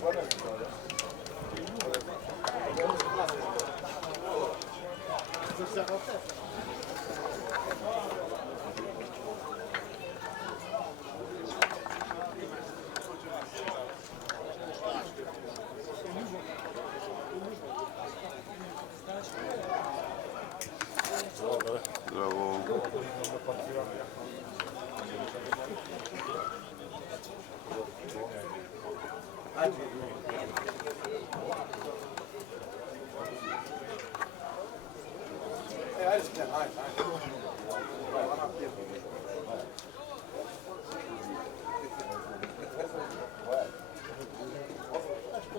Bravo.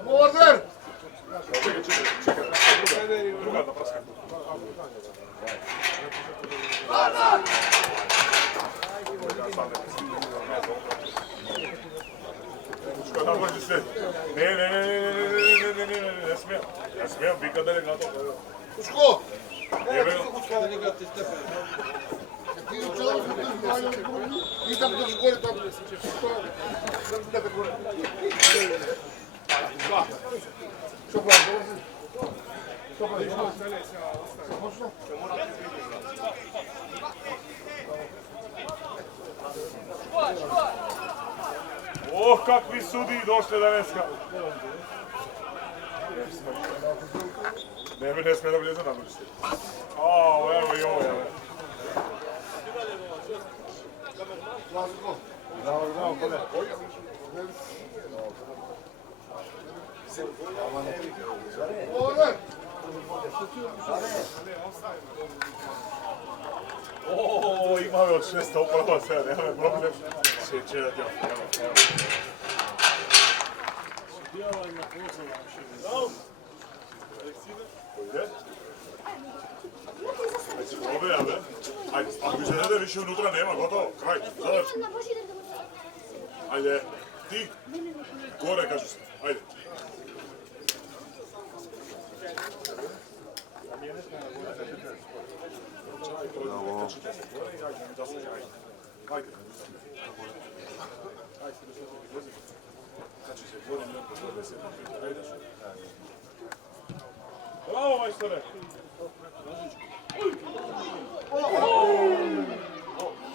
Order! Druga da praska. Ne smijem, vi kada je na to. Uško! Ti čovjek i tam dođe gore tamo. Što pa? Što pa? Oh, kakvi sudi došli daneska. Ne smije da vlijeze na mršte. Evo i ovo, evo. Bravo, kole. Order! Imao je od 600 upravo sve, nema problem. Će da evo. Ovdje, ja, ajde, ako više ne da više unutra nema, gotovo, kraj, završi. Ajde, ti, gore kažu se, ajde. Bravo. Ajde. Bravo, majstore!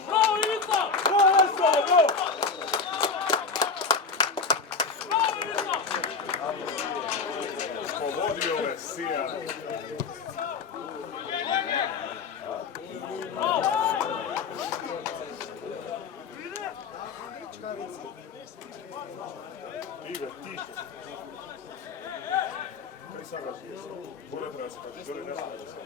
Bravo, Ivica! Bravo! Bravo, Ivica! Pogodio je Sija. Ive, tiho. Ne sagraži se. Gore treba se kaži, gore ne sagraži se.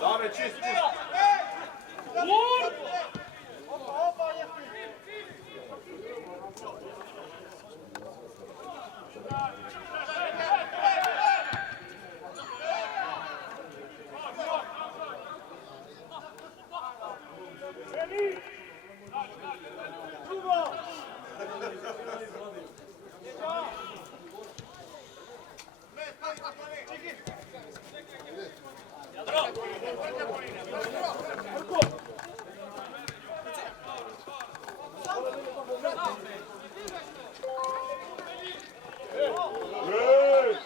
Dame, čist!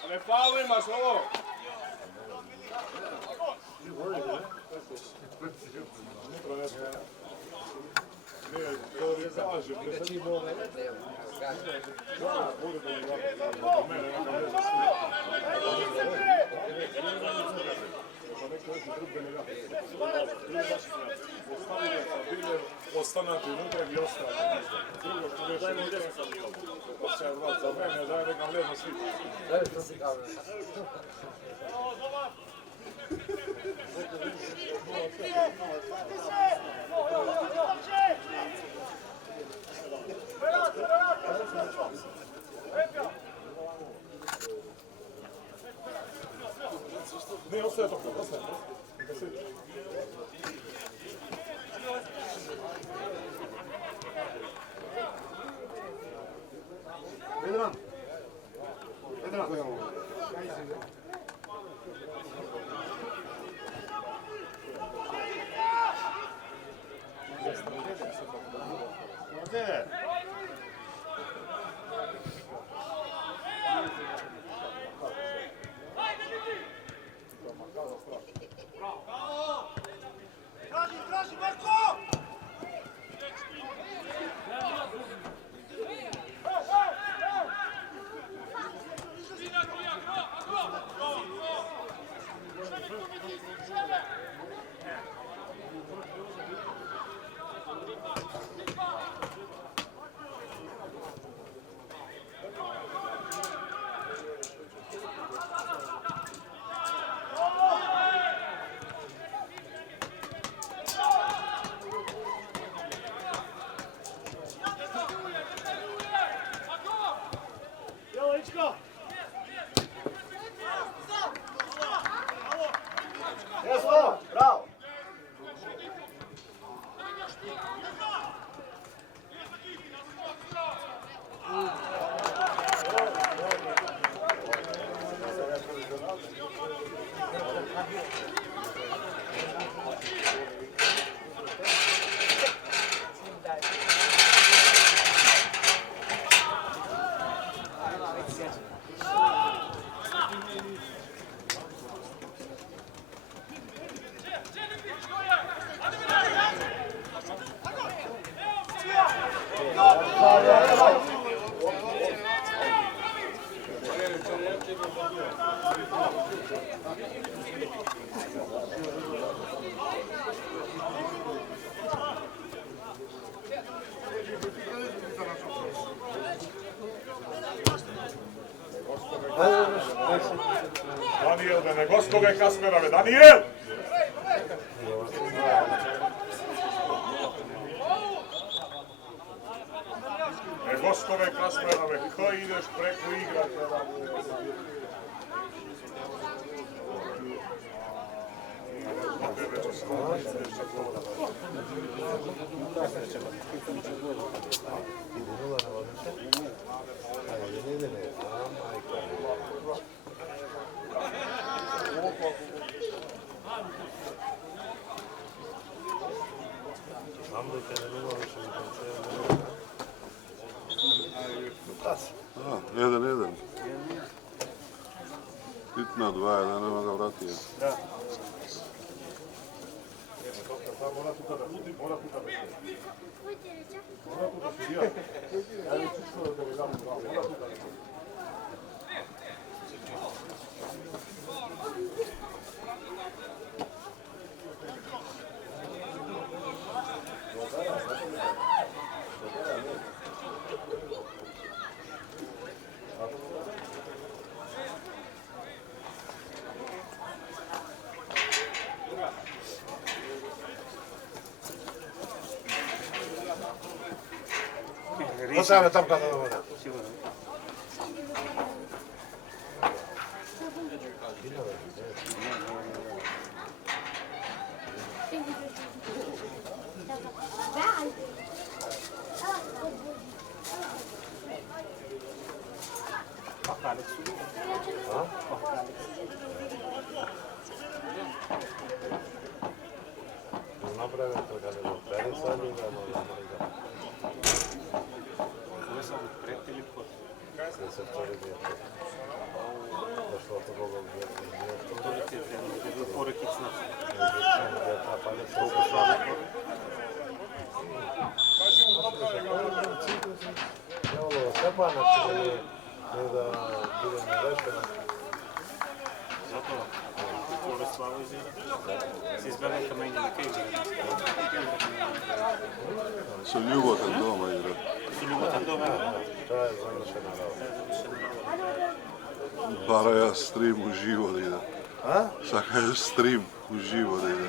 Ne faul imaš ovo! Ostanati unutra i ostati. Drugo što već unutra, se vrat za mene, daj nekam ležno svi. Ne, ostaje to, ostaje. Neka se... Vedran. Vedran. Ovdje. Daniel, da ne goskove Kasperove, Daniel! Ne goskove Kasperove, ko ideš preko igrate? Jedan. Bitno 2-1, nema ga vratio. Da. Mora tu da budi, mora tu da budi. Mora tu da budi. Ja ću što da ga dam, mora tu da budi. Ostavljamo tam kada da voda. Napravim to kada je operi sad i da možemo da se včeri dijete. Došlo to Boga u djetu. Porekicna. Pa ne se upošla. Evo, Stepana čini ne da budem nerešena. Zato, Flores Slava izira. Si izbjeli kamenje na kaj igra. Su Ljubotan doma igra. Su Ljubotan doma. To je završena rava. Bara ja stream uživo da ide. A? Saka je stream uživo da ide.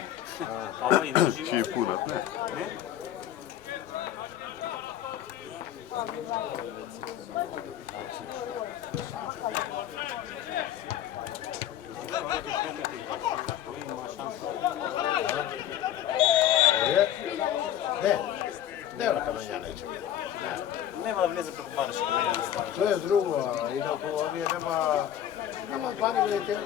A ona ide uživo? Čiji puna. Ne? je drugo, a inače ovdje nema pani vidite.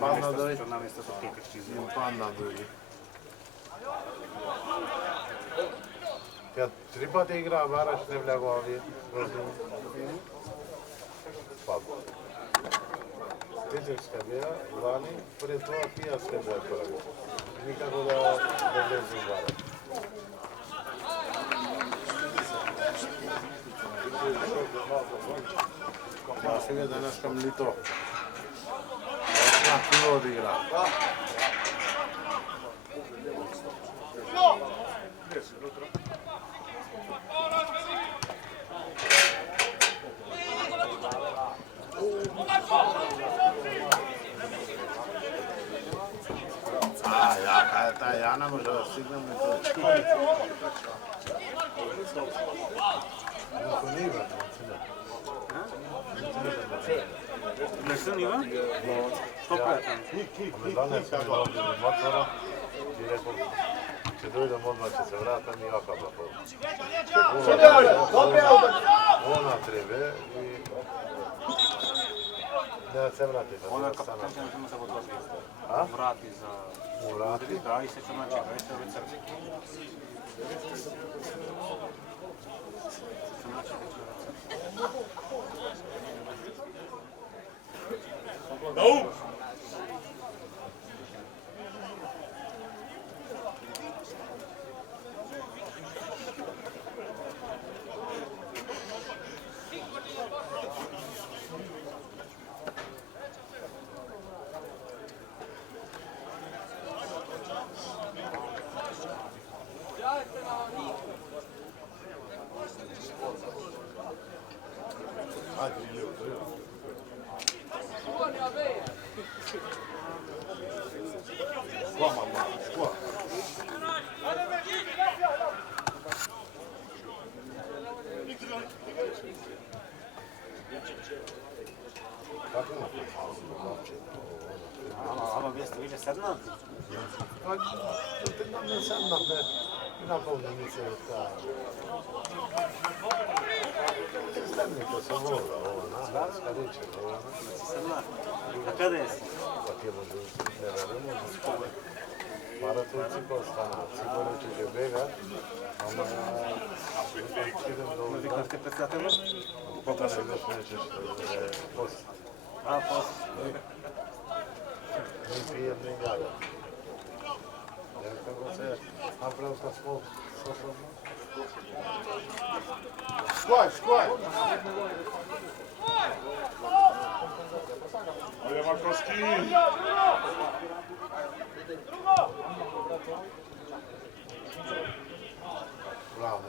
Panna doji. Namjesto za kritički izgled. Panna doji. Ja 3 pati igra Baraš ne vljago ovdje. Pa. Fizička bila, vani, prije toga pijaska bila prvi. Nikako da vlezi Baraš. Ja se vidi danas kam li to. Na kilo odigra. Ja ne može da stignem ni to. To nije Ne sam Ivan? Što pratim? Danas sam ovdje u motora i rekao, će dojdem odmah će se vratam i jaka ona treba i da se vrati. Ona kapitanka ne ćemo se odložiti. Vrati za... Vrati? Da, i se ćemo načekati, već je ove crke. Naum! Ama jeste više sednati? Pa, ne sednat, ne. Napolno mi se ta... Sednite se voda, ovo, na, skariće, ovo, Sednati. A kada jesi? pa ti može, ne može. Maratonci ko stanaci, ko će begat, onda idem do... Vi kada ste predsjedatelji? Popa ne još nećeš, post. A, post. Ni pijem, ni jada. Jer kako se napravio kad smo sošalno? Skoj! Ajde Markovski! Bravo.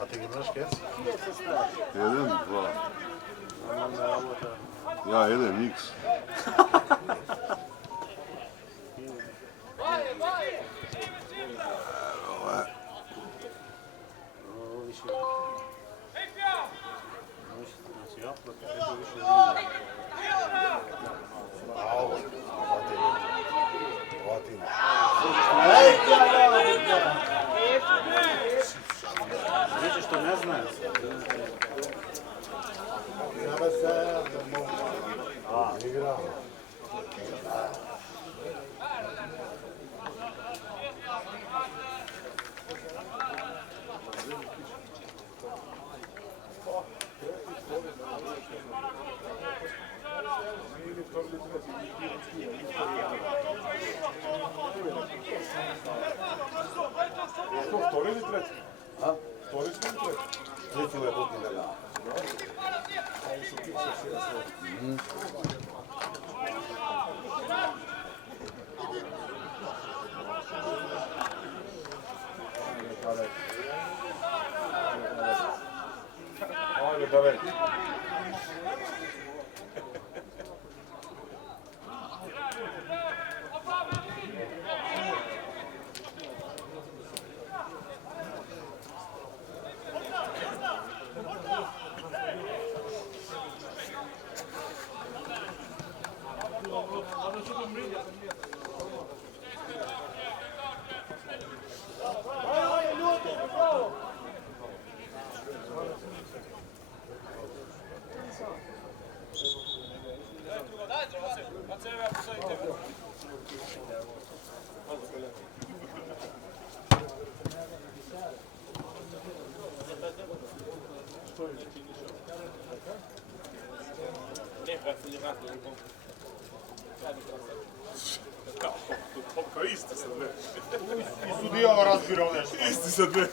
A ti imaš kec? 1, 2. Ja jedem X. Vidiš što ne znaš? Sada se igramo. Втори или трети? А? Втори или трети? Трети ме бутни. Ove. Pa isti sad ne. I sudijava razbirao nešto. Isti sad ne.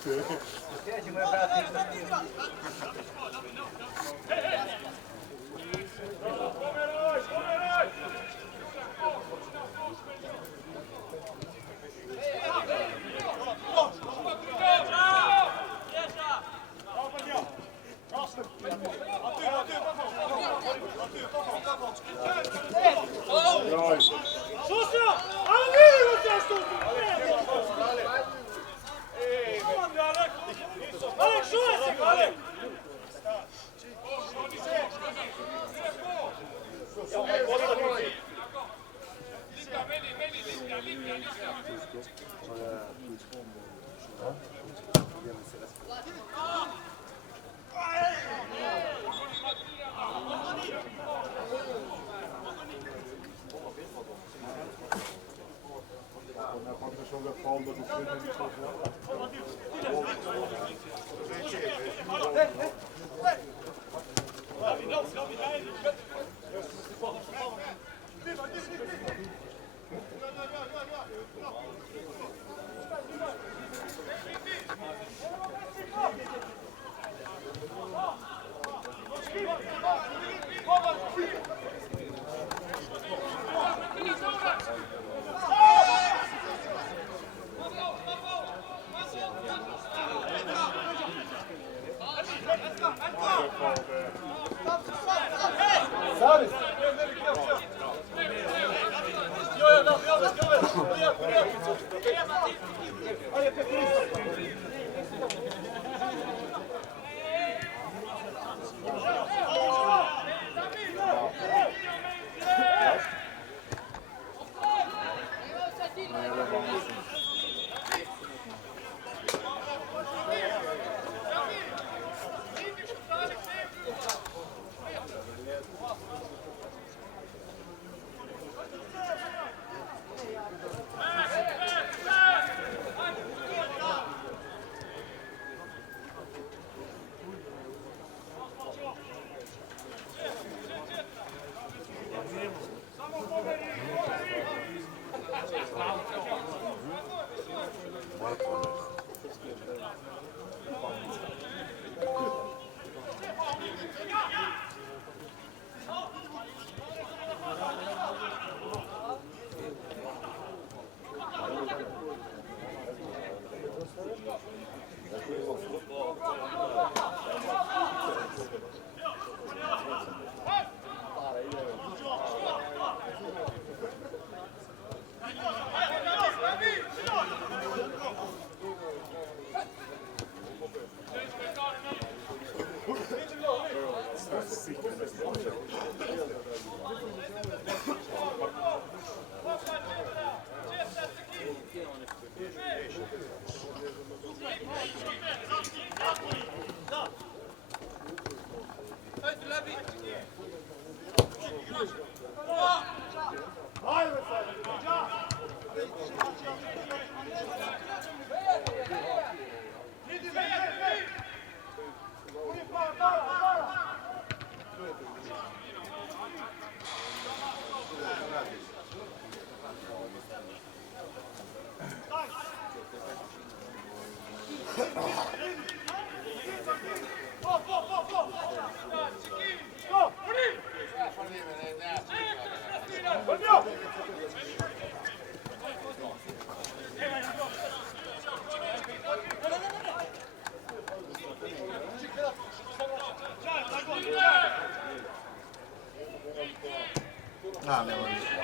Ne može.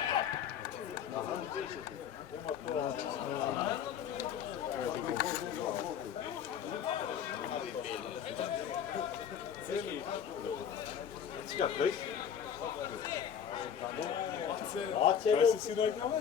Kaj si si rekao?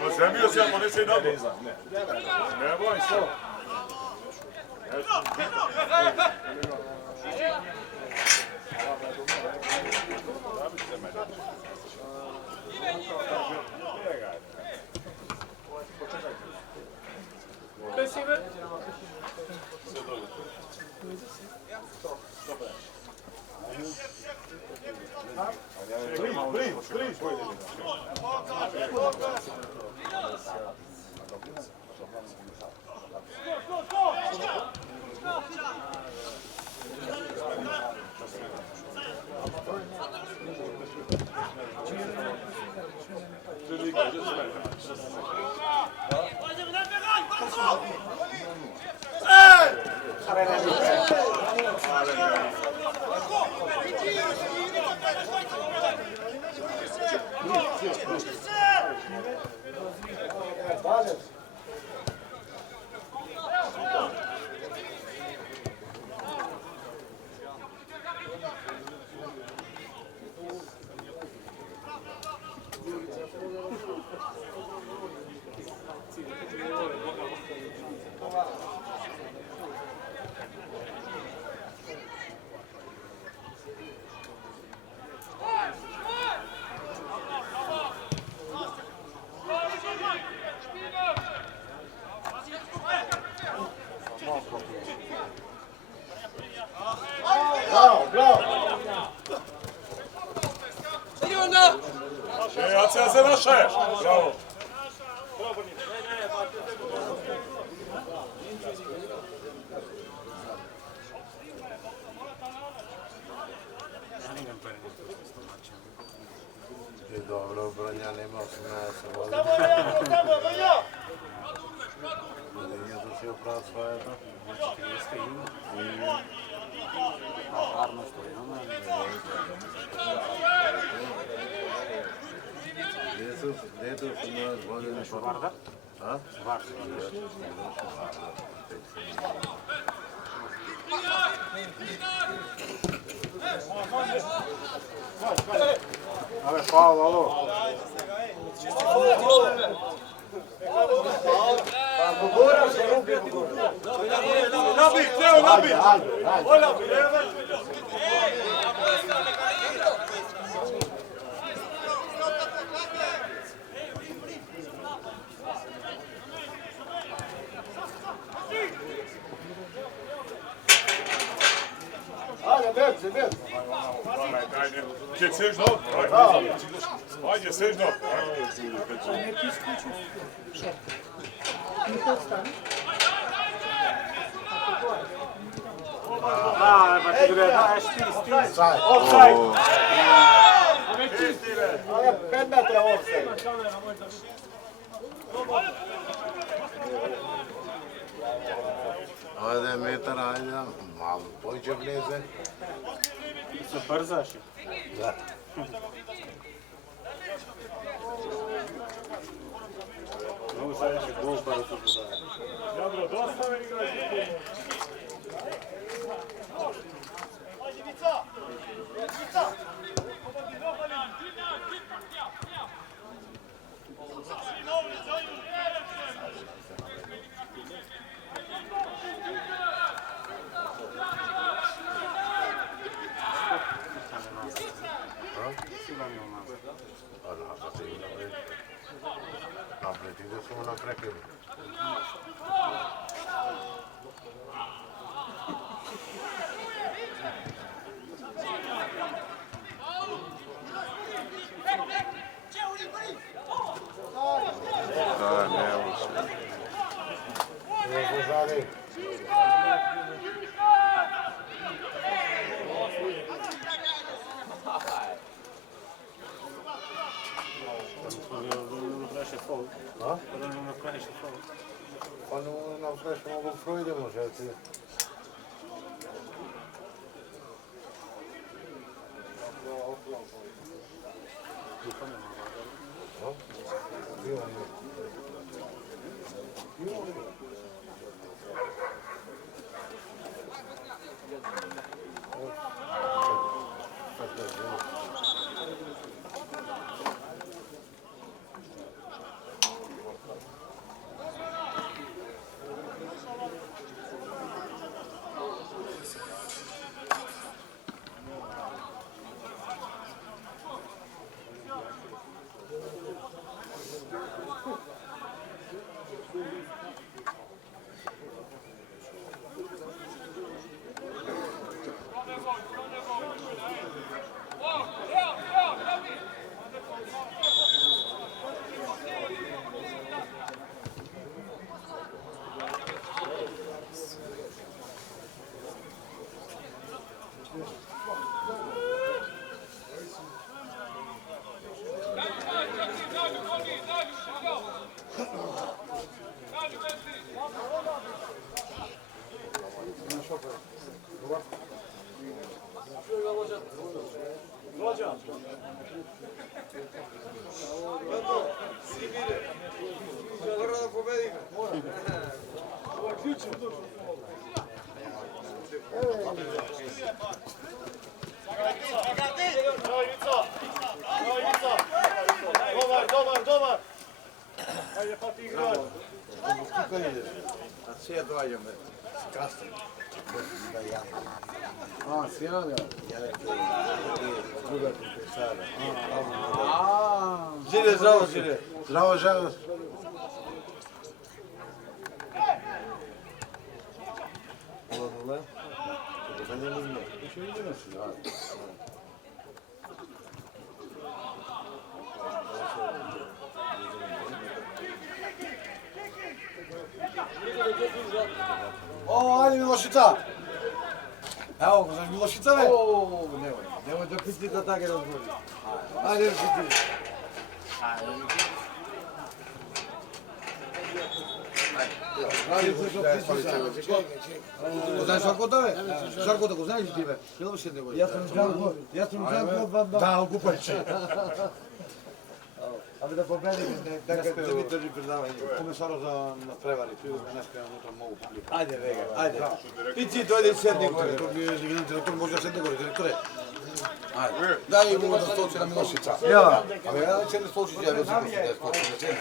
Ma zemlju se ako ne se i nabo. Ne boj se. Reakcija za naše! Bravo! I dobro, Branja nema 18 godina. Nije dosio prav своето. Дето 18 години. Варда? А? Варда. Абе, фаул, ало. Набij, Teo, nabij! Gdje sežno? Ajde, sežno. Ma ti gleda, ti. Saj. Offside. 5 metra offside. Ajde, metar, ajde, malo pođe vleze. Se brzaš? Da. Mogu sad reći gol pa da to dodaje. Dobro, dosta me igraš. Napred ide samo na prekidu. Da, ne može. Ne pozadi. A? Pa nu nam sve mogu projdemo, že ti... Dobar. Ajde pa ti igrač. Kako ideš? A sve dođemo, kasno. A, sjajno. Druga kompresara. Žile, zdravo, žile. Zdravo, želim. Nula. To nije nula. Više vidimo se, da. O, ajde Milošica! Evo, znaš Milošica, ne? O, nemoj da piti da tako razgovori. Ajde, piti. Znaš Žarko to je? Žarko to, znaš ti be? Bilo še nego? Ja sam Žarko, da, okupaj će. Ali da pobedim, da mi drži predavanje. Komesaro za prevari, tu nešto ja unutra mogu publiku. Ajde, Vega, ajde. Ti ti dojde sedni gore. To mi je direktor, može sedni gore, direktore. Ajde, daj mu da stoči na Milošica. Ja. Ali ja neće ne stoči, ja već sam da je stoči na cenu.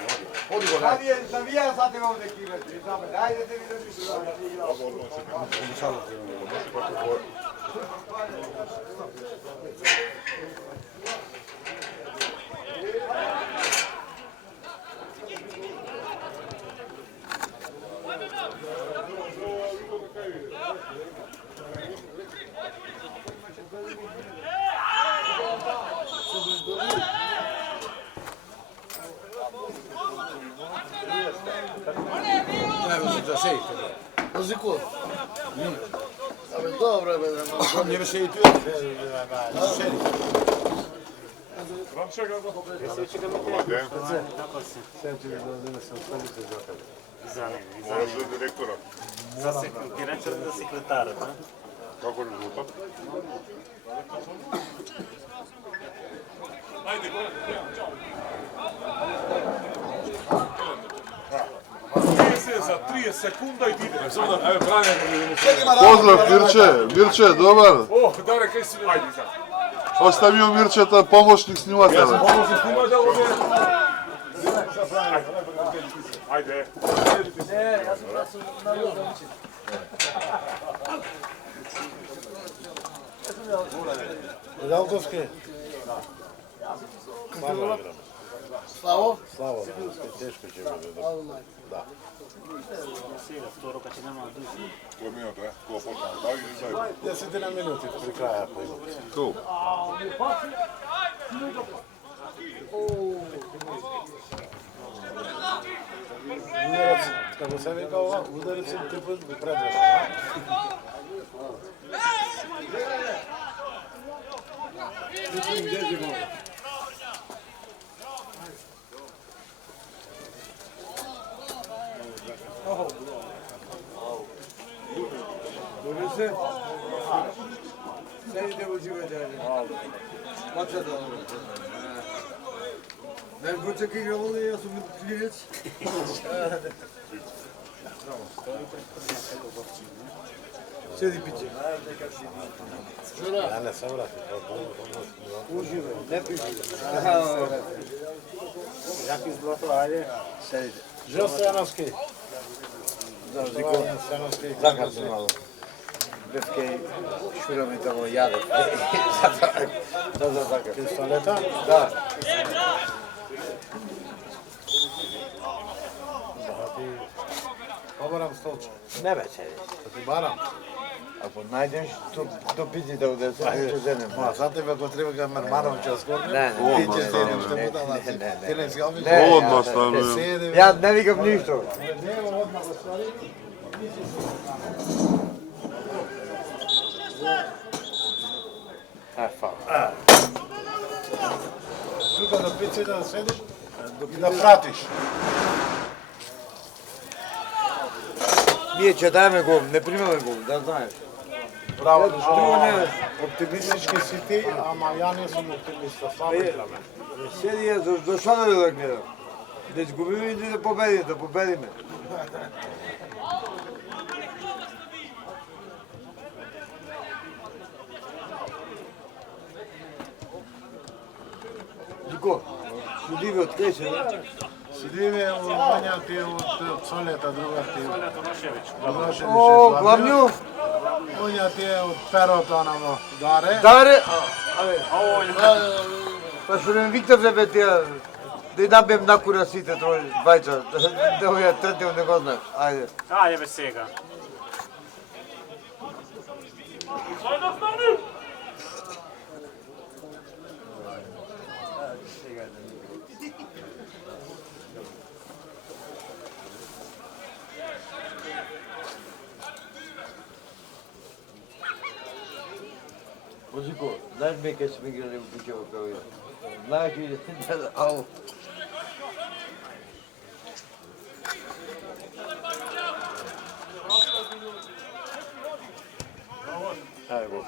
Odi gore, ajde. Navija sad te ovdje kivati, ajde te vidim što da Komesaro ti je. Muziku. Dobro, Nie wiesz, jej tu Moraš za direktora. Za direktor za sekretara, da? Kako je rezultat? Ajde, za 30 sekunda i ti idemo. Samo da, evo, Branja ga vidimo. Pozdrav Mirče, dobar. Dare, kaj si... Ajde, sad. Ostavio Mirčeta pomoćnik snimatelja. Ja sam pomoćnik snimatelja ovdje. Ajde. ja sam na ljudu učin. Zaltovske. Slavo? Slavo, teško će biti. Da. Сега, второ, kad će nema duži. Koji minut, ne? Ko počne? Daj, 10 na minuti pri kraja. Cool. Udarac, kako sam rekao ovako, udarac je tipu predvrša. Dobro se? Sedite uživajte. Mača da dobro. Ne Gočak igrao, ja sam klijec. Sedi piće. Ja ne sam vratim. Uživaj, ne piši. Jaki zlato, ajde. Sedite. Žel Stojanovski. Znaš, Diko, Stojanovski. zakaz se malo. Bevke šura mi tamo jade. Sad zakaz. Pistoleta? Da. Pobaram stolče. Ne već, Da ti baram. ako najdeš, to piti da ovdje se žene. Ma, sad tebe ako treba ga Marmarovića skorne. Ne, Odmah piće stavljam. se ne, Ti ne zgaviš? Odmah stavljam. Sedi. Ja ne vikam ništa. Hvala. Тука на пице да седиш и да пратиш. Ние че дajme гол, не примаме гол, да знаеш. Браво, Друго не, оптимистички си ти, ама ја не сум оптимиста, слабо играме. седи я, защо да да гледам? Да изгубим и да победим, да победиме. Ко? Куди ви открече? Сидиме у Вања ти од Солета, друга ти од Солето Рошевич. Рошевише. О, главню? Вања ти е од Перото, онамо, Даре. Даре? Па што ме виктавте бе тия, да набием накура сите трој, двајца, да овие третиот не го знаеш. Ајде. Ајде бе сега. Озико, знаеш ме кај сме играли во Кучево као ја? Знаеш ли, ау. Ај, го.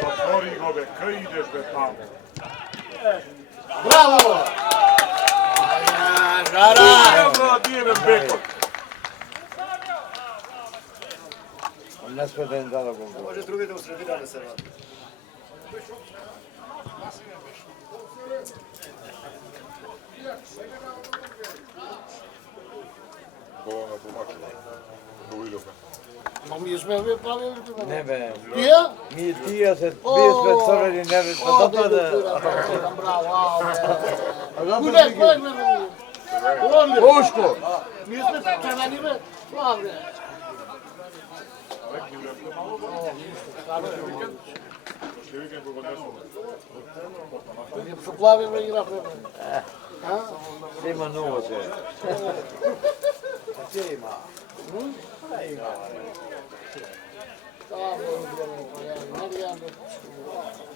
Zatvori go be, kaj ideš be tamo? Браво! Evo, nije me beko. Не сме да им дадо гол. Може другите у средина да се врати. Ovo na tumačila. Увидоха. Ма ми сме ве правили тука. Не бе, Тија? ми тие се, бие сме црвени нерви, па затоа да... Браво, А Куде, затоа кој ме Онде. Ошко! Ние сме црвени бе. Славе. Ще викам кога не сме. Ние со плави ме игравме. Се има ново се.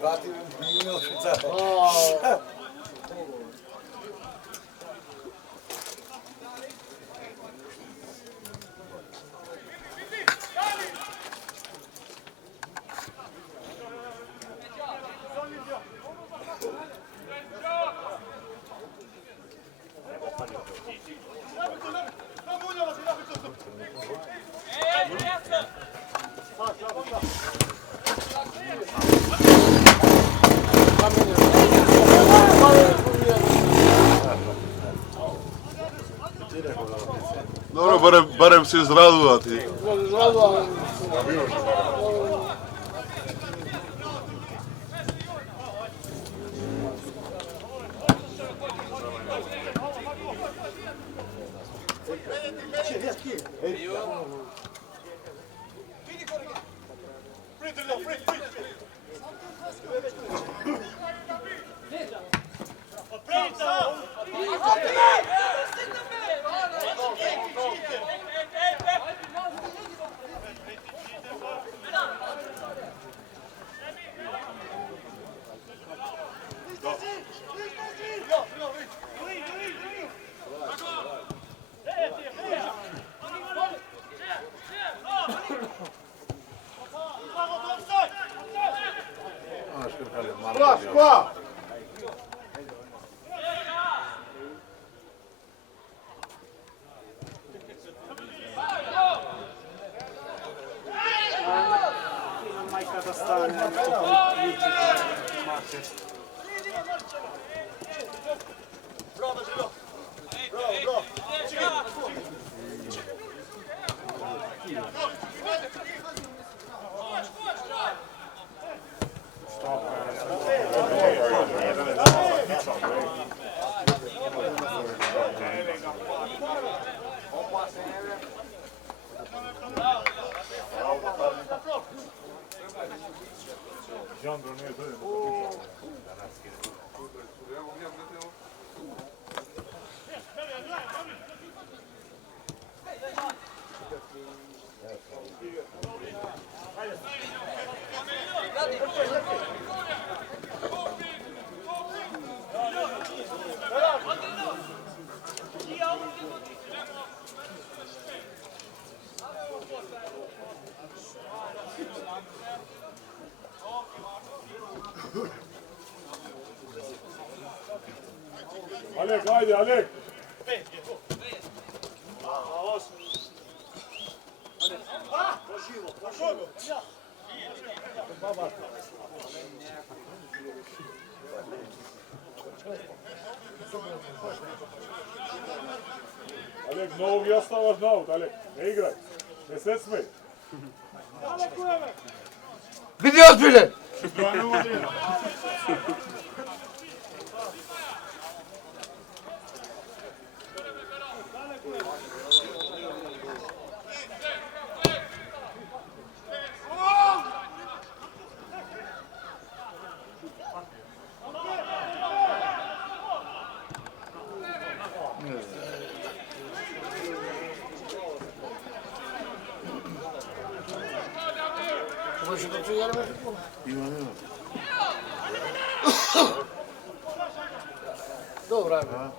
Vrati minutica. Dobro, barem se izradovati. Majka dostane, macie. Jandro nije dođe. Alek, ajde, Alek! Alek, novog i ostavaš na aut, Alek. Ne igraj. Ne se smej. Vidi ozbiljen! Dobra, ajme.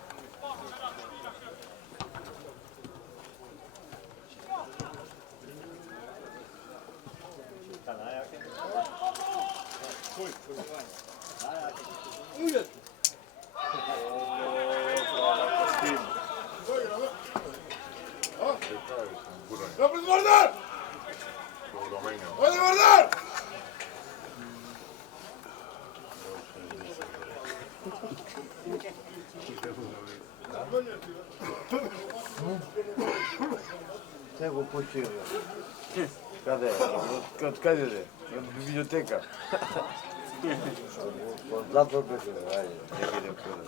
Napred, Vardar! Ajde, Vardar! Tego počeo. Kada je? Kad je? Od biblioteka. Zato beše, ajde, ne vidim kada.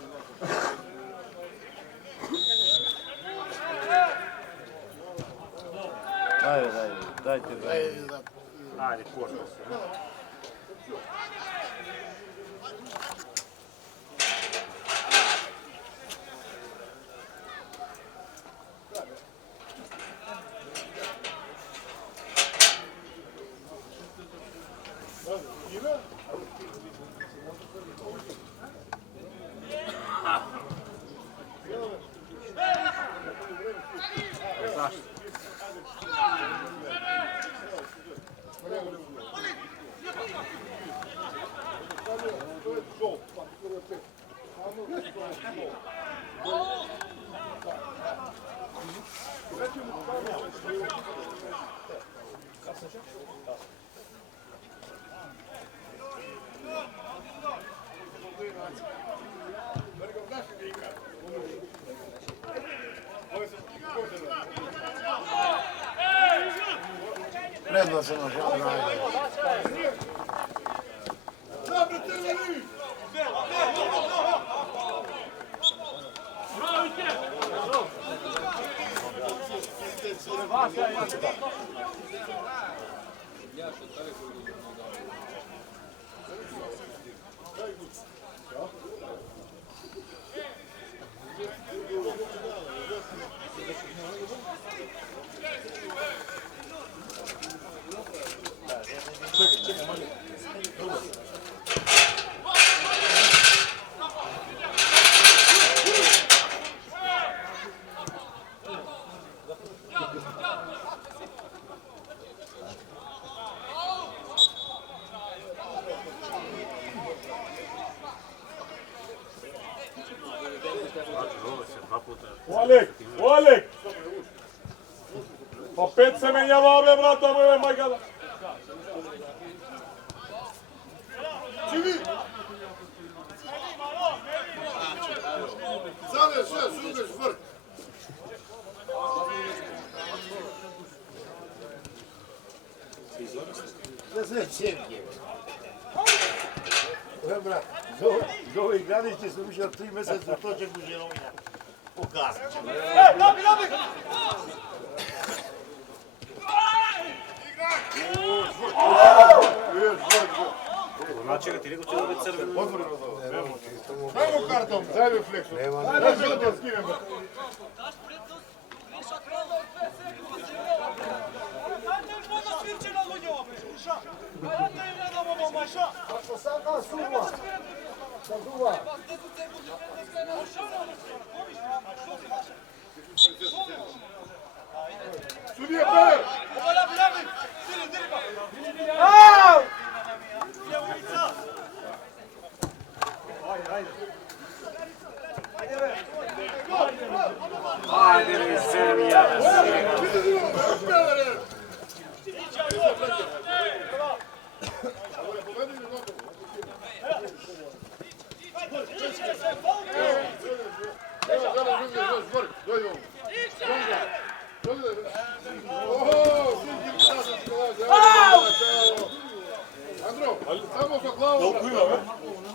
Ajde, dajte. Ajde, košta se. Predno se na žalno, ajde. Oleg! Pa 5 se menjava ove vrata, moje majgada. Čivi! Zade, sve, sudeš vrh. Sve čevke. Dobra, do ovih gradišće sam išao 3 mjeseca točak u Žerovina. Pokazat ćemo. Znači ga ti rekao će da bude crveno. Ajmo kartom, daj refleksu. Daj žuto, skinem ga. Sudija Perer!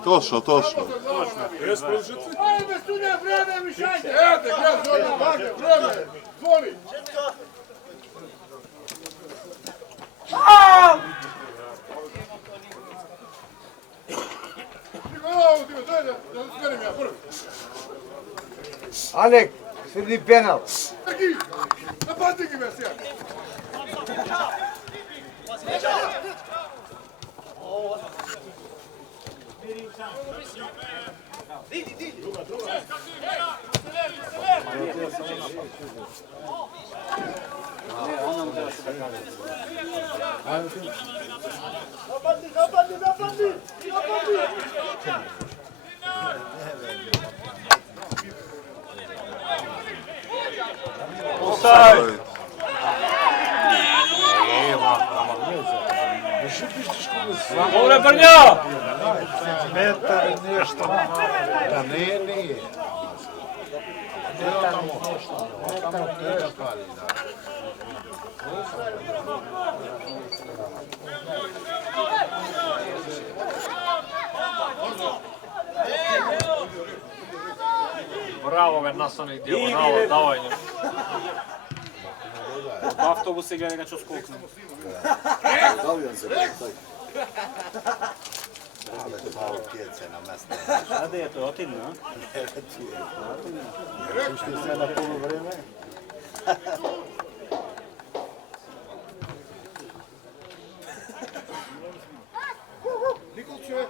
Točno, točno. Jes pržici? Ajde, studija, vreme, mišajte! Ete, gdje zvoni, vage, vreme, zvoni! Alek, sredi penal. Aqui! Na parte aqui, Marcelo! Offside! Dobre, Brnja! Metar nešto. Da nije. Tamo teško, ali da. Bravo, nastavnik dijagonala, davanje. Autobus se gleda ću skoknu. Malo pjece na mjesto. Sada je to otilno, a? Pušti se na polovreme. Nikolče!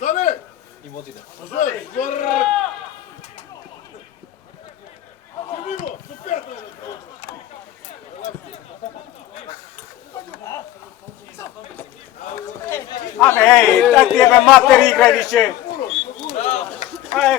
Zane! Imodine. Zore! Zore! Živimo! Super! Ave, hej, tak ti jebe mater igraj više! Aj!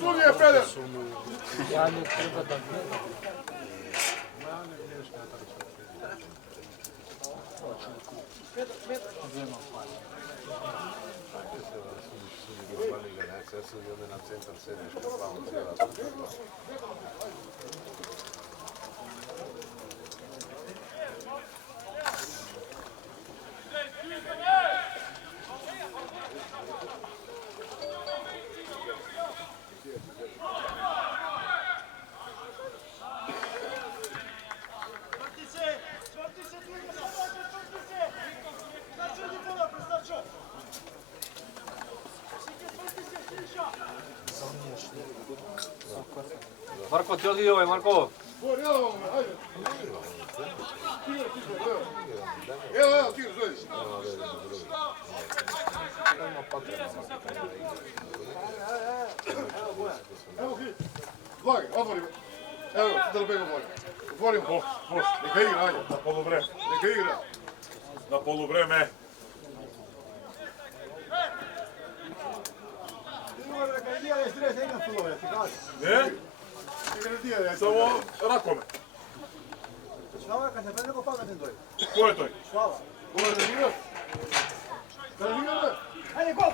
Sudije, Peder! Marko, ti odvidi ovaj, Marko! Bori, evo me, ajde! Evo, ti zoveš! Evo hit! Blage, otvori me! Evo, da li bego bolje? Otvorimo! Neka igra, ajde! Na poluvreme. Neka igra! Na poluvreme. Ne? Samo rakome. Ko je toj? Ovo je da igra? Da igra? Ajde, gol!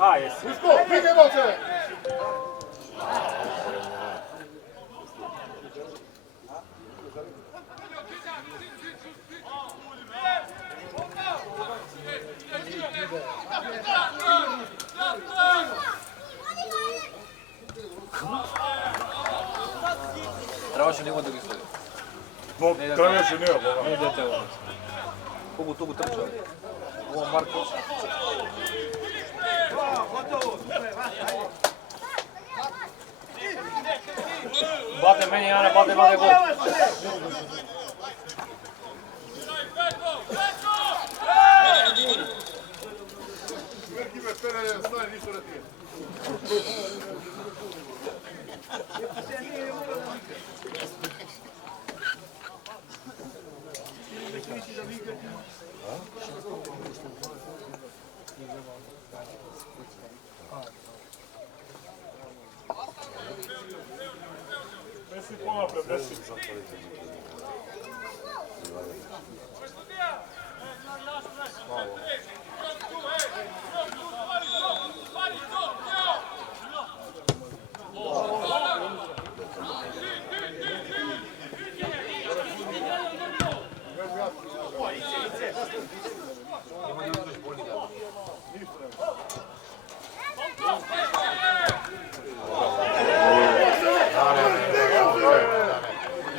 A, jesi. Usko, pike boce! Трябваше него да ги следи. Но трябваше не, бога. Не дете ovo. Колко тук трча. Ovo Марко. Бате мене, Јане, бате гол. Мерки ме пене, стане нищо не тие. Деси понапред, деси.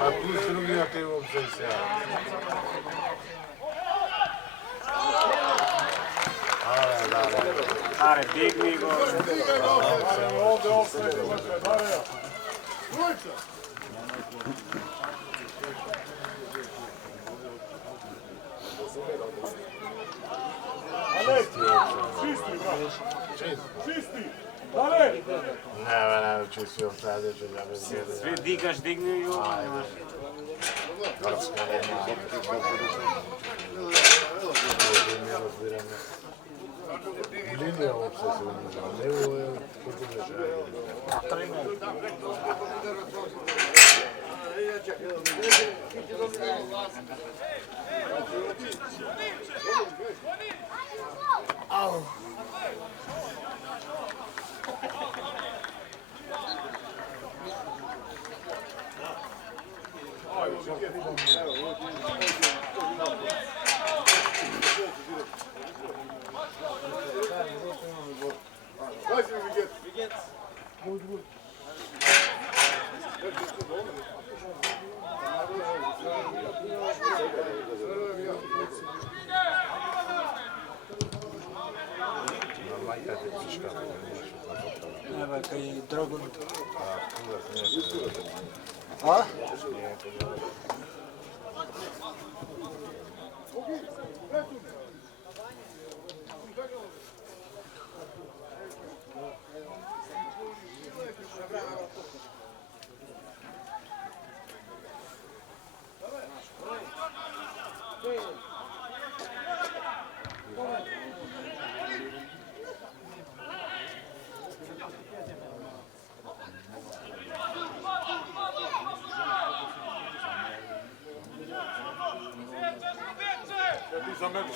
Ma plus lumea te obsesia. Are, digni go. Ovde offside, imate, Darija. Trojica! Ale, čisti, brate. Čisti. Dale! Ne, čisti offside, će da bez gdje. Svi digaš, digni ju. Hrvatska nema. Linija obsesija, ne ovo je Daj si mi viget. majka te piška. Evo, kaj je Dragon. A? Ti za mene.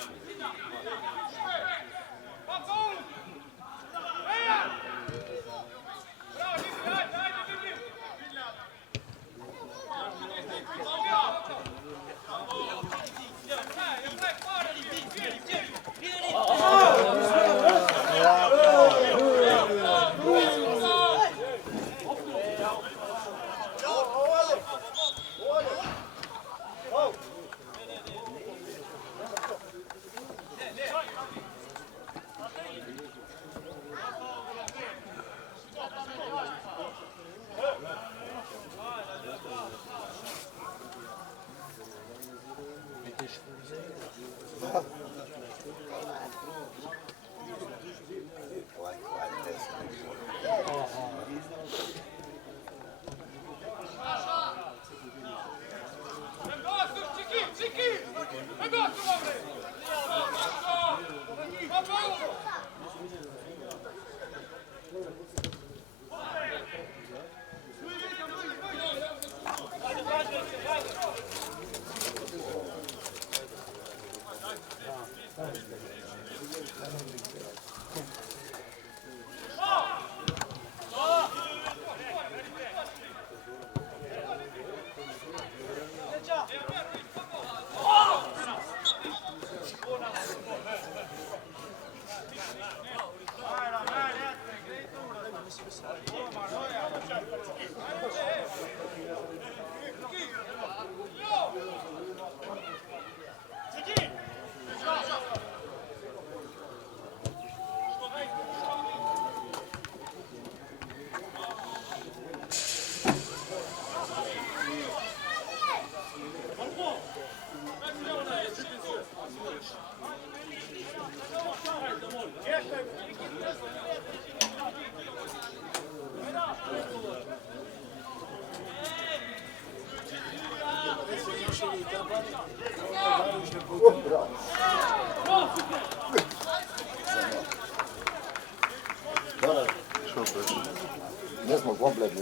Ne smo kompletni,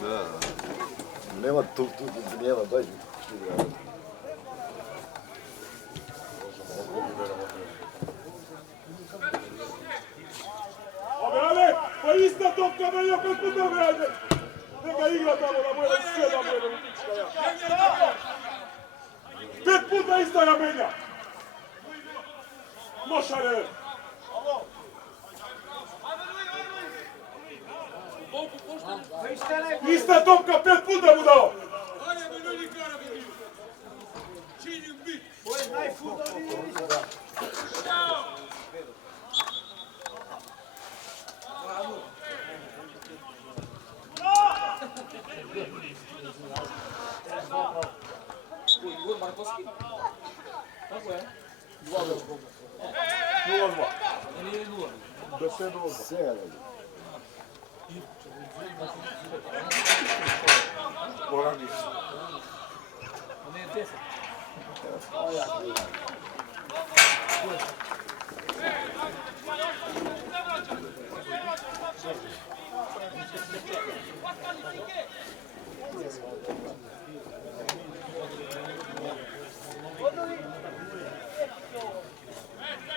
da. Nema tu nema dođi. Ale, pa ista topka menja 5 puta vrede. Neka igra tamo da bude 7 vrede utička ja. 5 puta ista ja menja. Mošare. Ista topka 5 puta mu dao.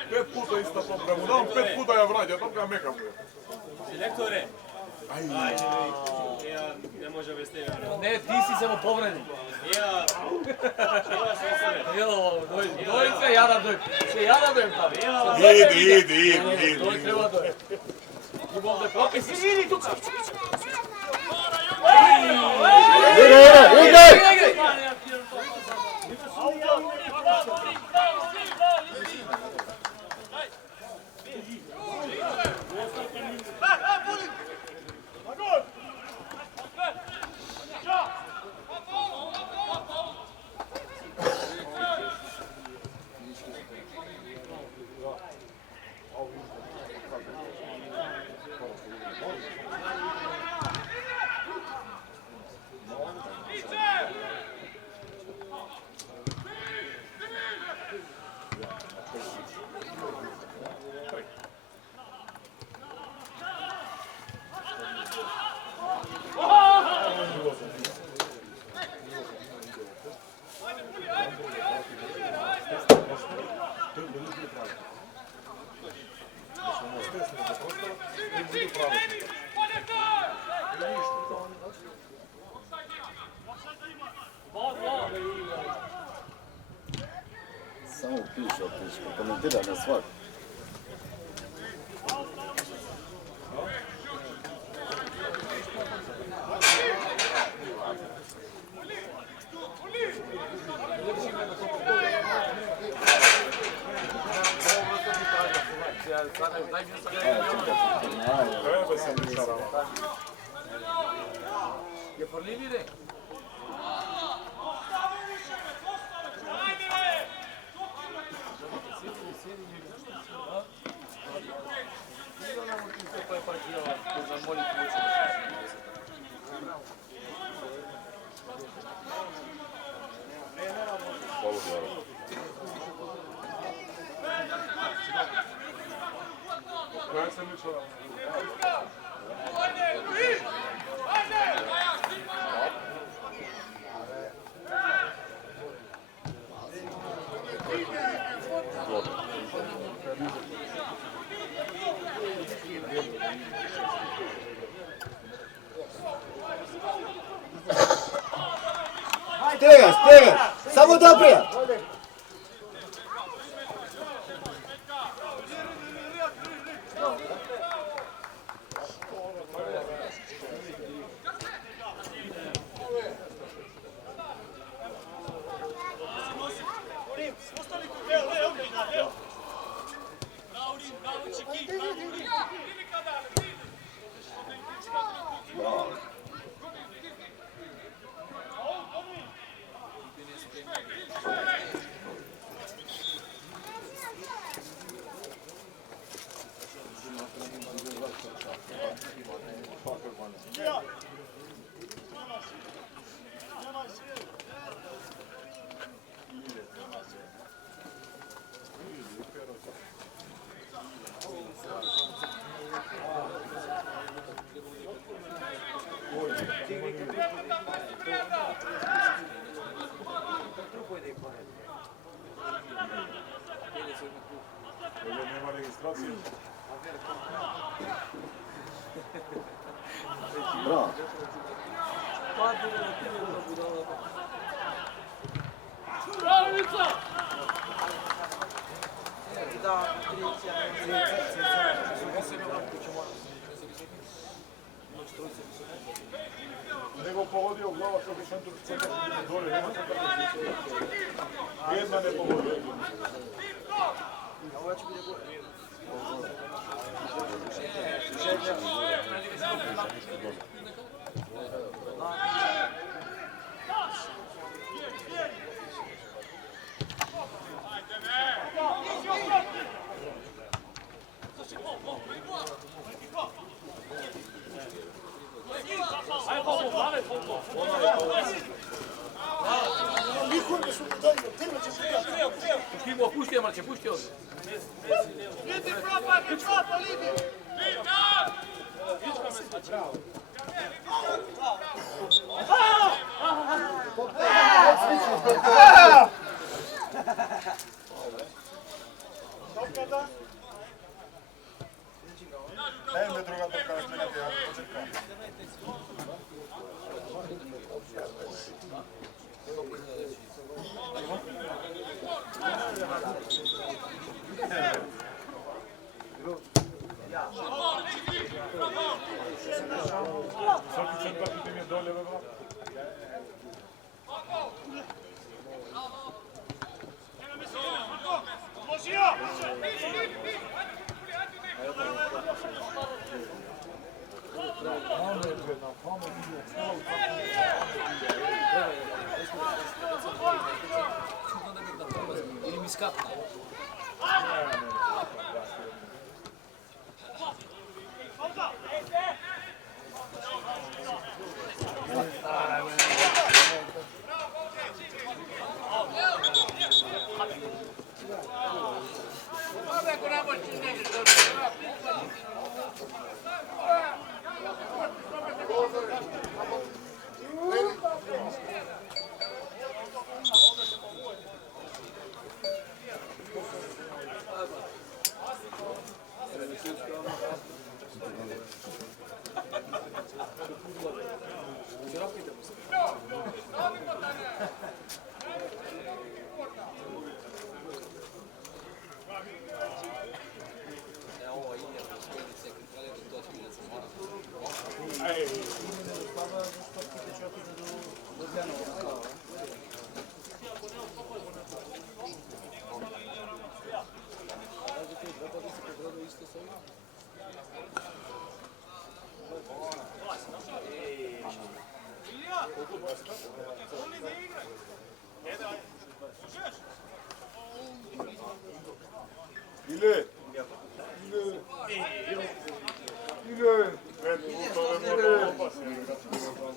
Pet puta ista topka mu dam, 5 puta ja vraća, topka meka mu je. Selektore! Ajde. Ja ne može bez tebe. Ne, ti si samo povređen. Ja sam Dojka, ja radujem. Ja radujem tamo. Idi. Doj treba dojem. Ima ovdje propis. Idi tu. Samo piše, komentira na svak. Treba sam mi šarama. Je forlini re? Koja sam mi šarama? Stegaš, samo dobrija. Nego pogodio u glava što bi centru dole, nema centra pozicije. Jedna ne pogodio. Pušti, Marče, pušti ovdje. Daj mi druga topka, da mi ne bi, ja počekam. Svaki centar pitam je dolje, beba. Ili mi skapna. Ile.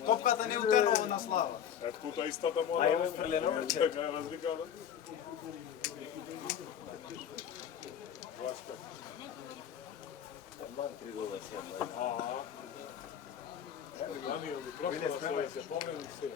Топката не утернала на слава. Тута истата мора. А има стрелено вече. Така е разлика, да? Данијел, прошло да се помним се.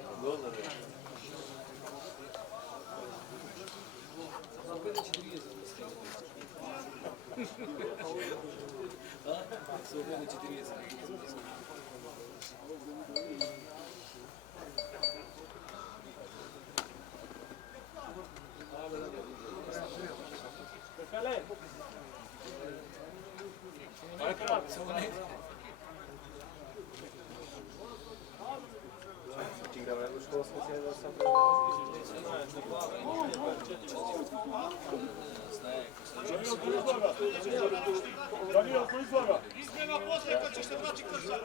Данијел, кој излага? Измена после, кога ќе се врати крша.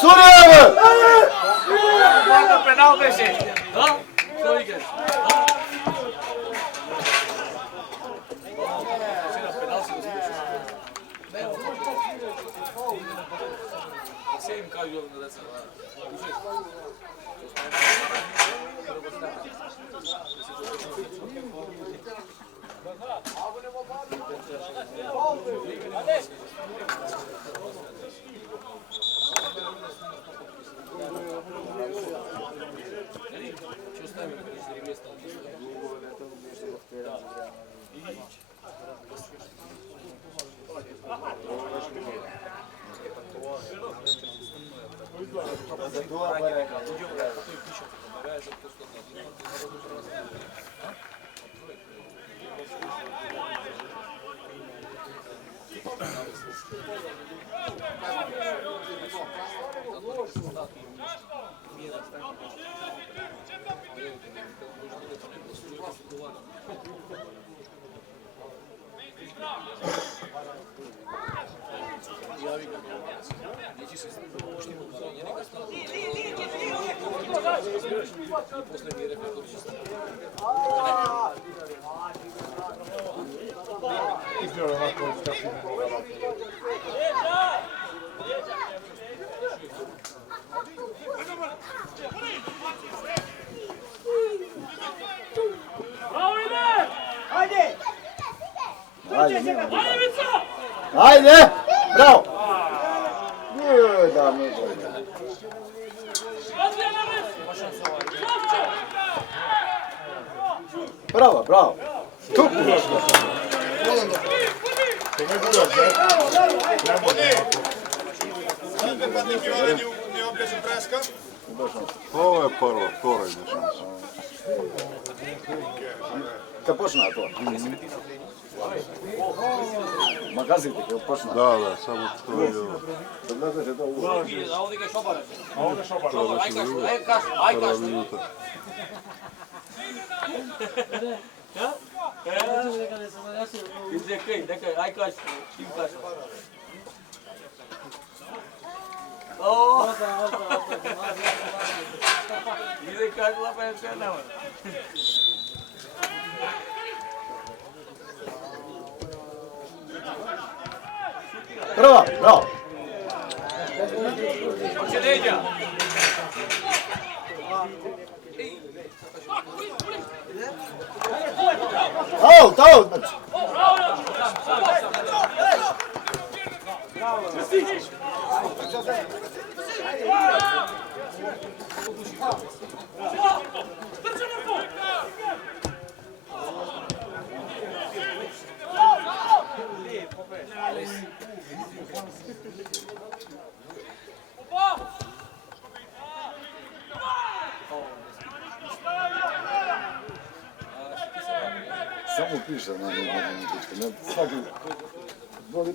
Suriyeli! Penal beşi. Ha? Sorry guys. Same kao yolunda da sana. Haydi! Bravo! Yürü dame boyda. Bravo, bravo. Çok güzel. Ovo je prvo, skoro ide šansa. Kad počne to? Magazin ti je počne. Da, samo to je ovo. Da gledaš je to u... A ovdje ga šobara. To je već drugo. Prva minuta. Dekaj, aj kaš, tim kaš. Ide kaš lapa je sve nama. Prva, bravo. Hoće Neđa. Out, out. Samo piše na tičku, svaki voli.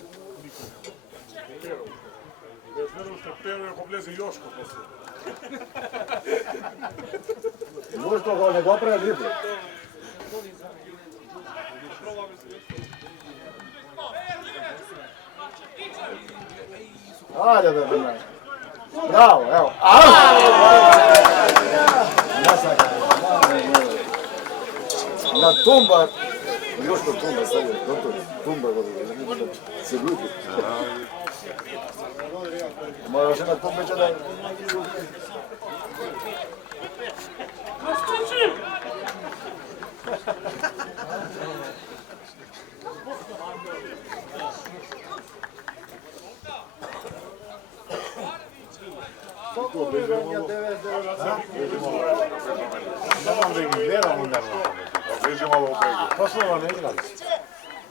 Bez veru ste Pero ako vleze Joško poslije. Možda ga ne dopravi lijepo. Ajde, bebe. Bravo, evo. Na tumbar. Još to tumba stavio, doktor, tumba godine, se ljubi. Moja žena tumbe će da... Nemam da ih gledam onda. Bliži malo u bregu. Poslova ne igrali.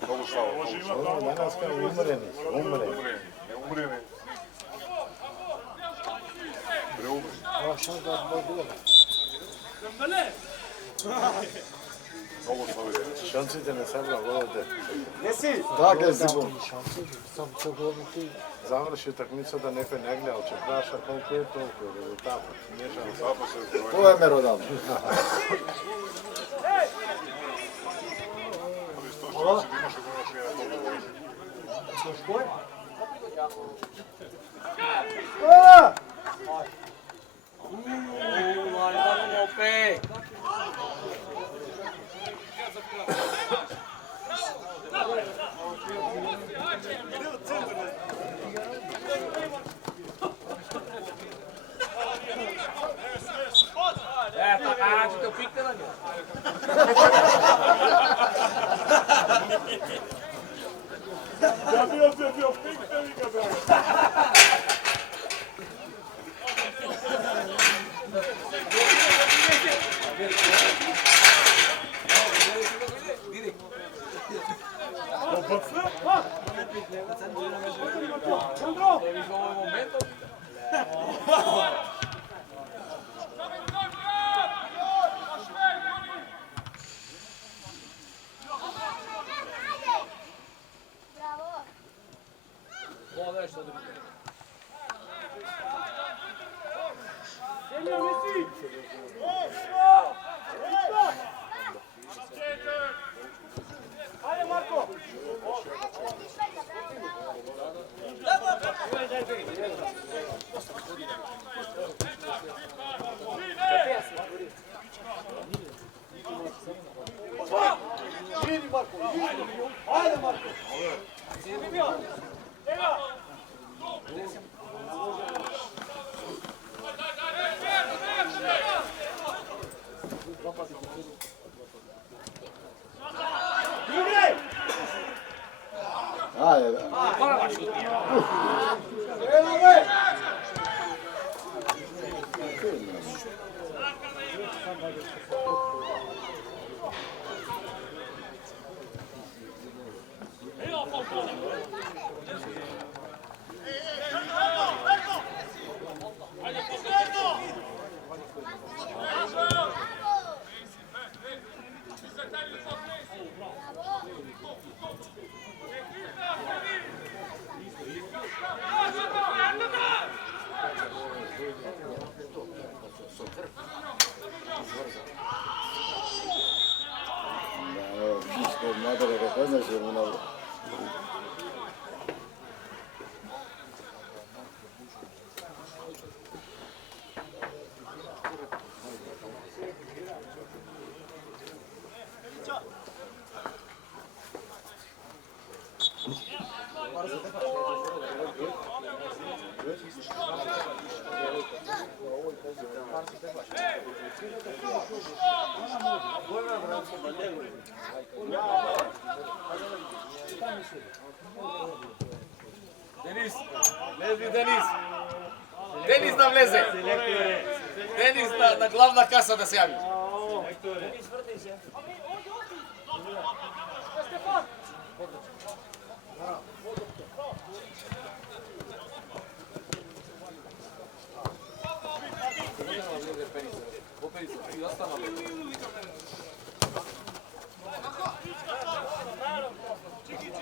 Mogu slavo. Ovo danas kao umreni. Umreni. A šta da bude? Mogu slaviti. Šancite ne sabrao, govorite. Jesi? Dakle, Zibun. Završi utakmica da neko ne gleda, će praša koliko je toliko rezultata. Miješano se. Zapo se... To je merodavno. Opet. Ti te upikne na njoj. Ja bio pikne nikada. Ajde Marko! Idi Marko! Ajde Marko! Ajde. Madre, kako znaš je mu na... Denis, lezi Denis. Denis nam leze. Denis na glavna kasa da se javi.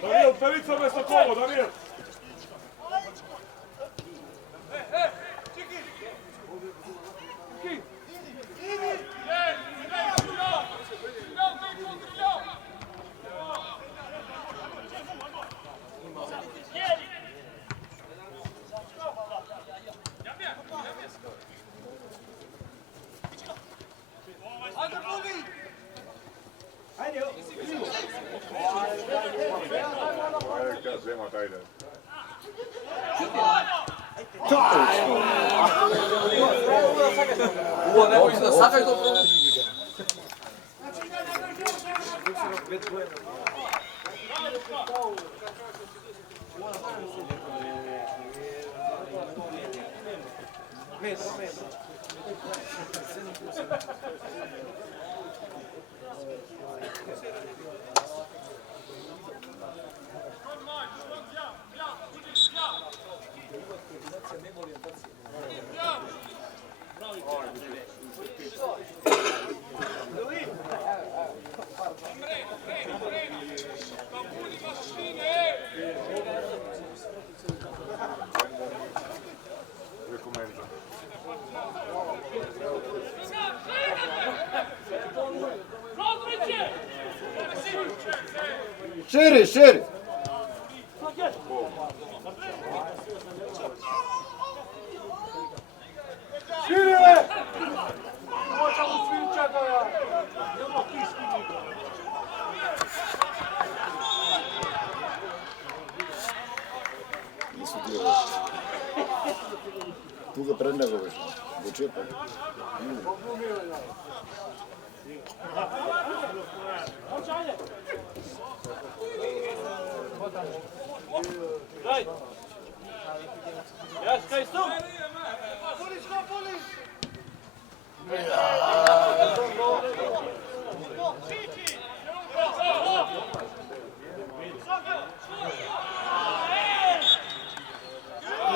Daniel, Felica mjesto Kovo, Daniel! Ajde, Ovo ne može da sakaj do prvo. Širi, širi! Širine! Možemo svinčati, ja! Nisu dio. Tu ga pred nego već. Dočepa.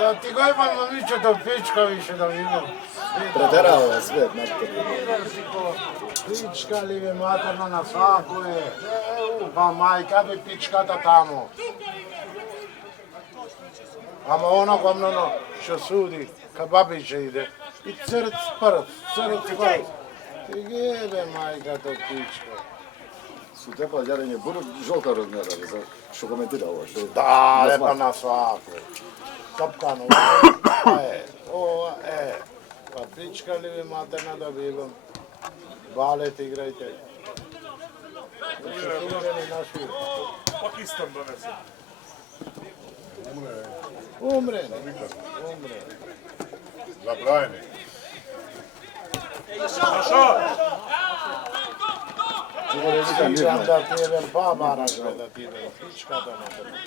Ja ti ga imam na niču do pička više da vidim. Preterao je sve, mater. Pička li je materna na svaku je. Pa majka bi pičkata tamo. Ама ono gomno što sudi, kad babiće ide. I crc prc, crc prc. Ti jebe majka to pička. Su tekla ljarenje budu žolka razmjerali za što komentira ovo. Što Da, lepa na svaku. Topkano, ova, Pa pička li vi materna da bibam. Balet igrajte. Pakistan donese. Umre. Zabrajeni. Sviđam da ti je vel babara gleda ti vel pička da materna.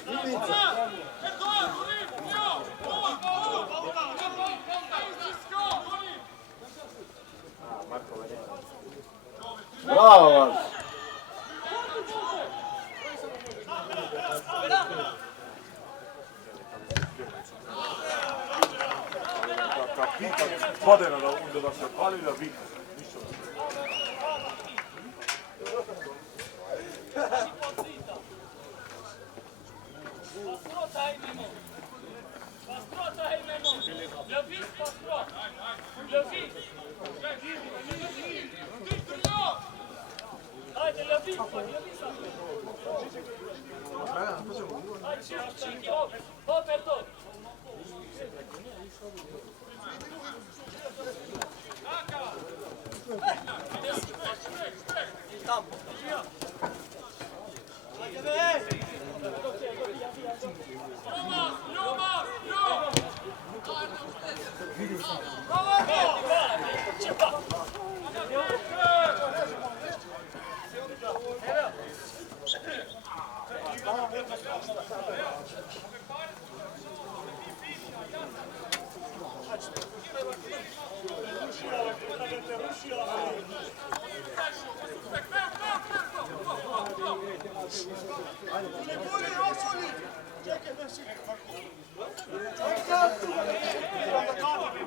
Bravo vas! Kad vika pade na da se pali da vika.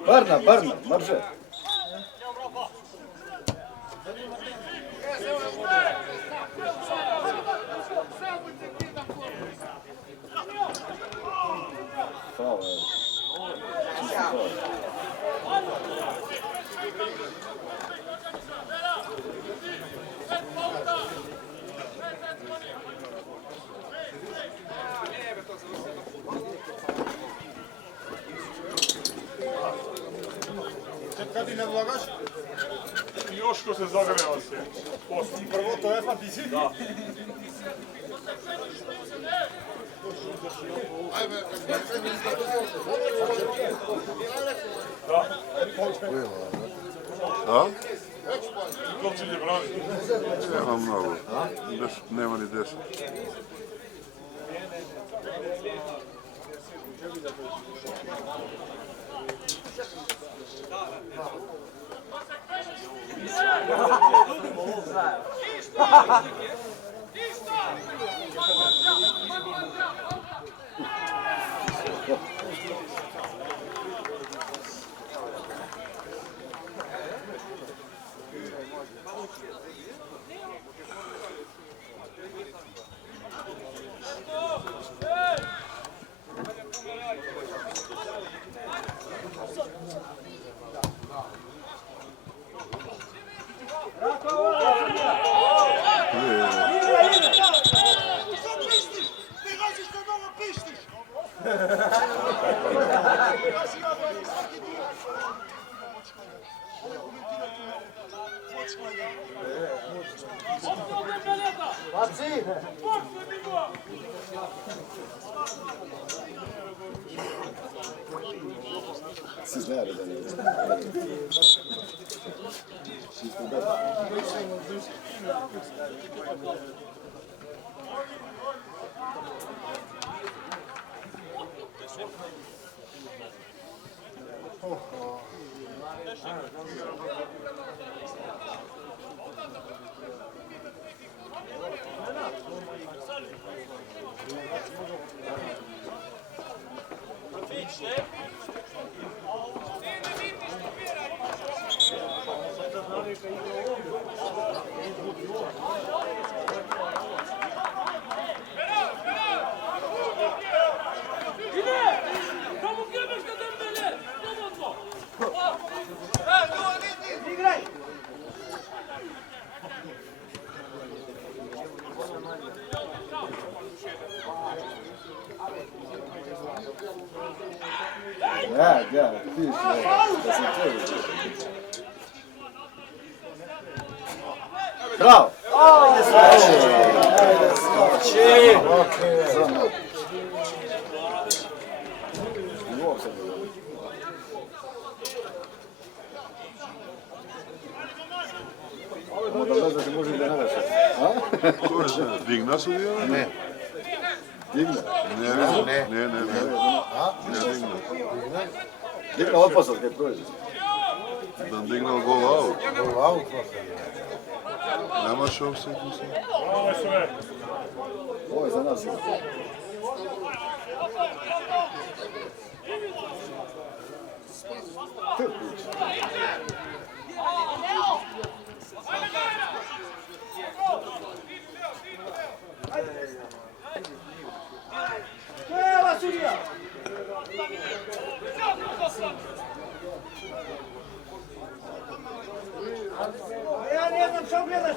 Barna, marže. Faul, čisti faul. Kad ti ne vlagaš? Još ko se zagreva se. Prvo to je fantizi. Da. A? Kopci ide brani. Nema mnogo. Nema ni 10. Siz nereden? Ja, natürlich. Das ist natürlich. Bravo! Digna su dio? Ne. Digna? Ne. Digna opasat kaj prođe. Da dignao gol out. Gol out. Nemaš offset, mislim. Ovo je sve. Ovo je za nas. Ja ne znam što gledaš.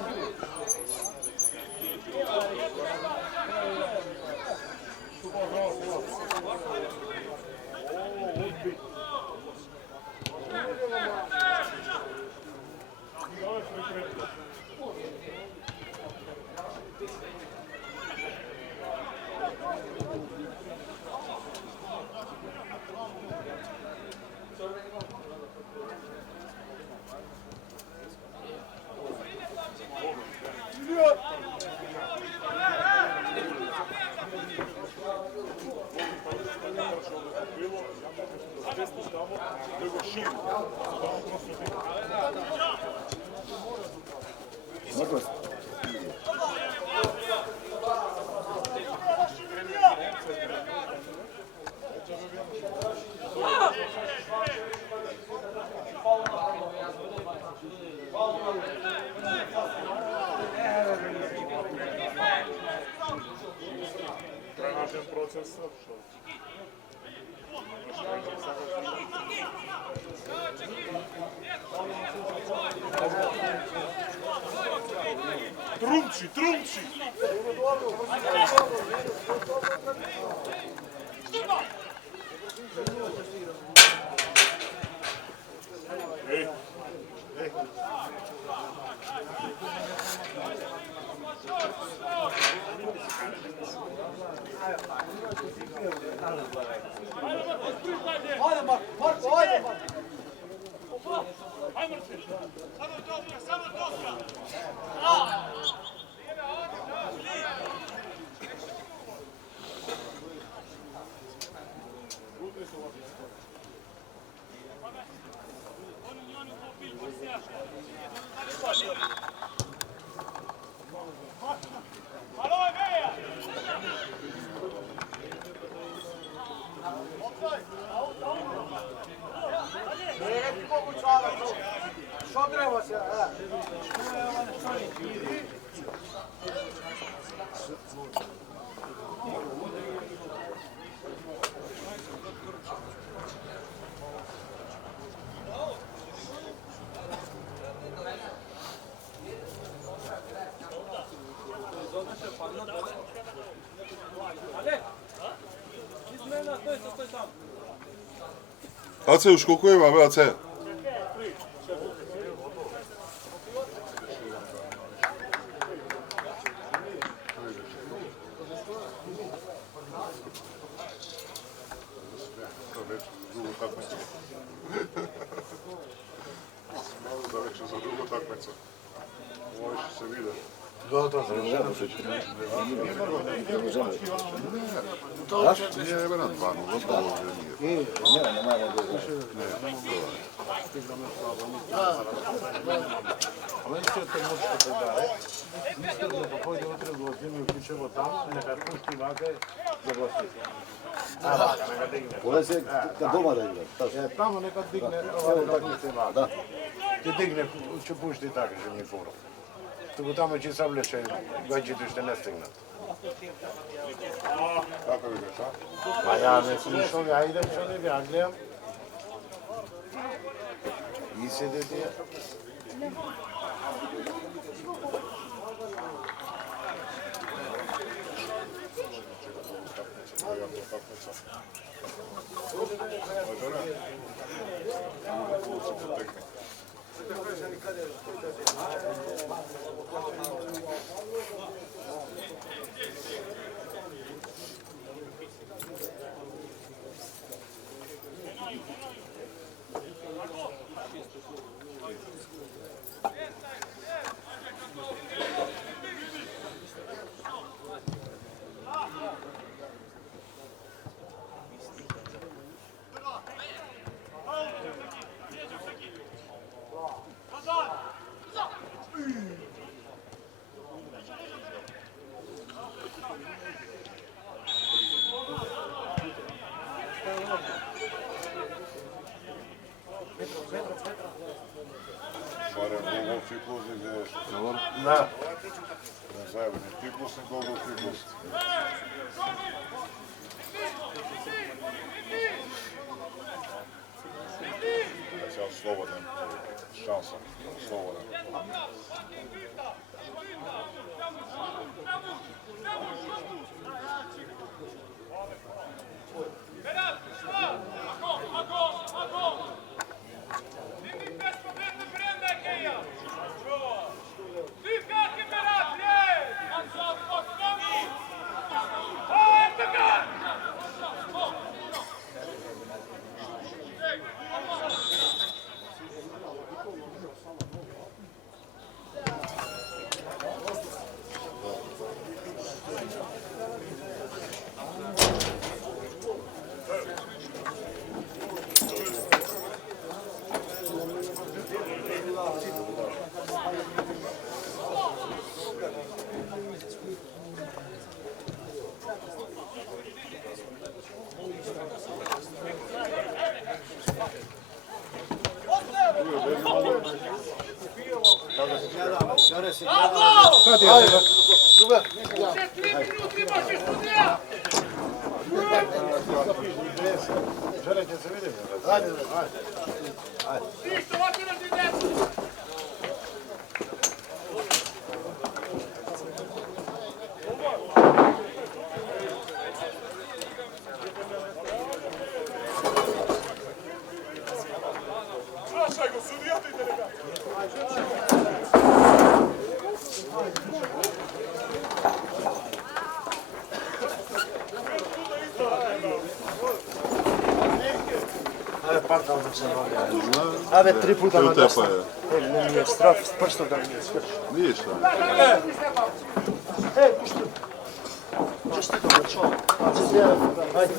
Trenažen proces. Trumči! Ej! Što treba se? AC już kukuje, mamy AC. Zawsze za długo tak będzie. Możesz się widać. Gotovo sam. Nie będę dwa, no gotovo nije. Oni će to moći predare. Mislim da po pojde utre gostinu uključivo tamo, neka pušti vage za gostinu. A vaga, neka digne. Ovdje se kad doma da igra. Tamo neka digne, ova pušti vaga. Ti digne, će pušti tako, že mi furo. Тук там че са влече, гаджето ще не стигнат. Kako vidiš, a? Ma ja ne slušam, ja idem čovjek, ja gledam. I sedeti je. Barem gol ciklus izvješ. Da. Ne zajedno, ciklus i gol ciklus. Ja sam slobodan, šansa, slobodan. Želite se vidjeti? Ajde, ajde. Slušaj go, sudija ti delega. Ajde, 3 puta na Tepa je. Ne mi je straf, s prstom da mi je svrš. Ništa. Ej, pušti. Pušti to, čao. Ajde.